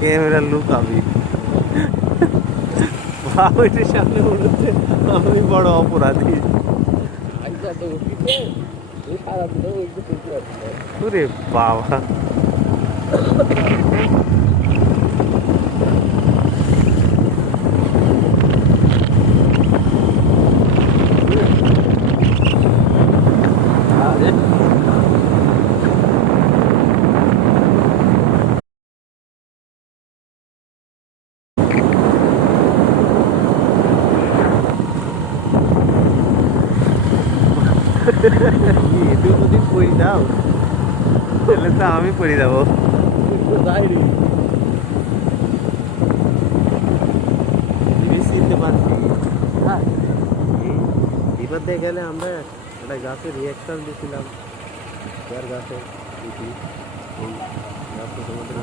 ক্যামেরার লুক আমি বাবুটির সামনে মনে হচ্ছে আমি বড় অপরাধী। ওরে বাবা, তুমি পড়ি দাও তাহলে তো আমি পড়ে যাবো। চিনতে পারছি এবার দিয়ে গেলে আমরা একটা গাছের রিয়াকশন দিয়েছিলাম, গাছে দেখি গাছে তোমাদের